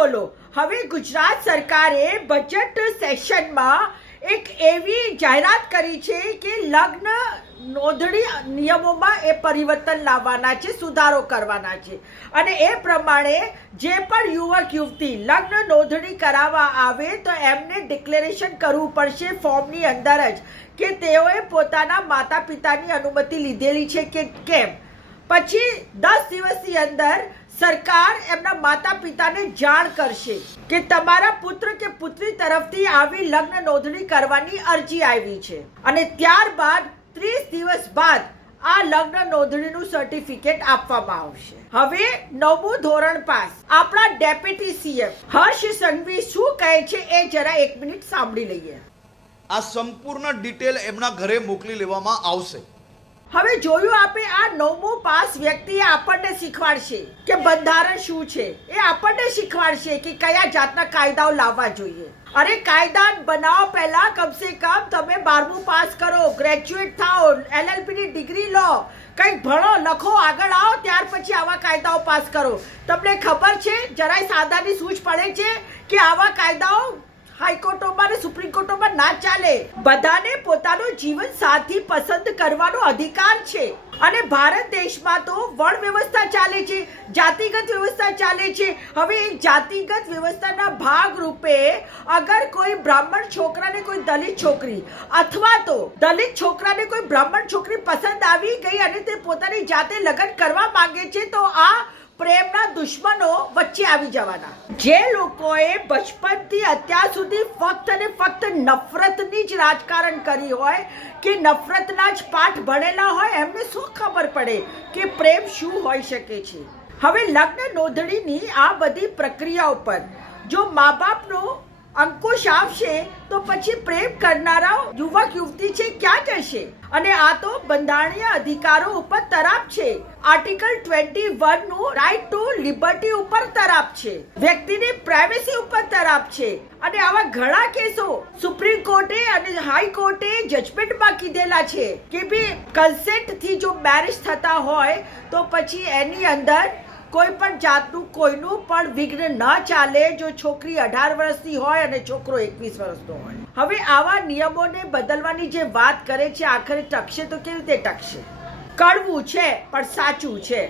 બોલો. હવે ગુજરાત સરકારે બજેટ સેશનમાં એક એવી જાહેરાત કરી છે કે લગ્ન નોંધણી નિયમોમાં એ પરિવર્તન લાવવાના છે, સુધારો કરવાના છે અને એ પ્રમાણે જે પણ યુવક યુવતી લગ્ન નોંધણી કરાવવા આવે તો એમને ડિક્લેરેશન કરવું પડશે ફોર્મની અંદર જ કે તેઓએ પોતાના માતા પિતાની અનુમતિ લીધેલી છે કે કેમ. પછી 10 દિવસની અંદર સરકાર એમના માતા પિતાને જાણ કરશે કે તમારા પુત્ર કે પુત્રી તરફથી આવી લગ્ન નોંધણી કરવાની અરજી આવી છે અને ત્યારબાદ 30 દિવસ બાદ આ લગ્ન નોંધણીનું સર્ટિફિકેટ આપવામાં આવશે. હવે 9મું ધોરણ પાસ આપણા ડેપ્યુટી સીએમ હર્ષ સંઘવી શું કહે છે એ જરા 1 મિનિટ સાંભળી લઈએ. આ સંપૂર્ણ ડિટેલ એમના ઘરે મોકલી લેવામાં આવશે. હવે જોયું આપે આ 9મું પાસ વ્યક્તિ આપણને શીખવાડશે કે બંધારણ શું છે, એ આપણને શીખવાડશે કે કયા જાતના કાયદાઓ લાવવા જોઈએ. અરે કાયદા બનાવો પહેલા કમસે કમ તમે 12મું પાસ કરો, ગ્રેજ્યુએટ થાઓ, LLB ની ડિગ્રી લો, કંઈક ભણો લખો, આગળ આવો, ત્યાર પછી આવા કાયદાઓ પાસ કરો. તમને ખબર છે જરાય સાદાની સૂઝ પડે છે કે આવા કાયદાઓ હાઈકોર્ટોમાં અને સુપ્રીમ કોર્ટોમાં ના ચાલે. બધાને પોતાનો જીવન સાથી પસંદ કરવાનો અધિકાર છે અને ભારત દેશમાં તો વર્ણ વ્યવસ્થા ચાલે છે, જાતિગત વ્યવસ્થા ચાલે છે. હવે એક જાતિગત વ્યવસ્થાના ભાગ રૂપે અગર કોઈ બ્રાહ્મણ છોકરાને કોઈ દલિત છોકરી અથવા તો દલિત છોકરાને કોઈ બ્રાહ્મણ છોકરી પસંદ આવી ગઈ અને તે પોતાની જાતે લગ્ન કરવા માંગે છે તો આ પ્રેમના દુશ્મનો વચ્ચે આવી જવાના. જે લોકોએ બચપનથી અત્યાર સુધી ફક્ત અને ફક્ત નફરતની જ રાજકારણ કરી હોય કે નફરતના જ પાઠ ભણેલા હોય એમને શું ખબર પડે કે પ્રેમ શું હોઈ શકે છે. હવે લગ્ન નોંધણીની આ બધી પ્રક્રિયા ઉપર જો મા બાપનો અંકુશ આવશે તો પછી પ્રેમ કરનારા યુવક યુવતી છે ક્યાં જશે? અને આ તો બંધારણીય અધિકારો ઉપર તરાપ છે. આર્ટિકલ 21 નું રાઇટ ટુ લિબર્ટી ઉપર તરાપ છે, વ્યક્તિની પ્રાઇવેસી ઉપર તરાપ છે અને આવા ઘણા કેસો સુપ્રીમ કોર્ટે અને હાઈકોર્ટે જજમેન્ટમાં કીધેલા છે કે ભી કન્સેન્ટ થી જો મેરેજ થતા હોય તો પછી એની અંદર કોઈ પણ જાતનું કોઈનું પણ વિઘ્ન ન ચાલે જો છોકરી 18 વર્ષની હોય અને છોકરો 21 વર્ષનો હોય. હવે આવા નિયમોને બદલવાની જે વાત કરે છે આખરે ટકશે તો કેવી રીતે ટકશે? કડવું છે પણ સાચું છે.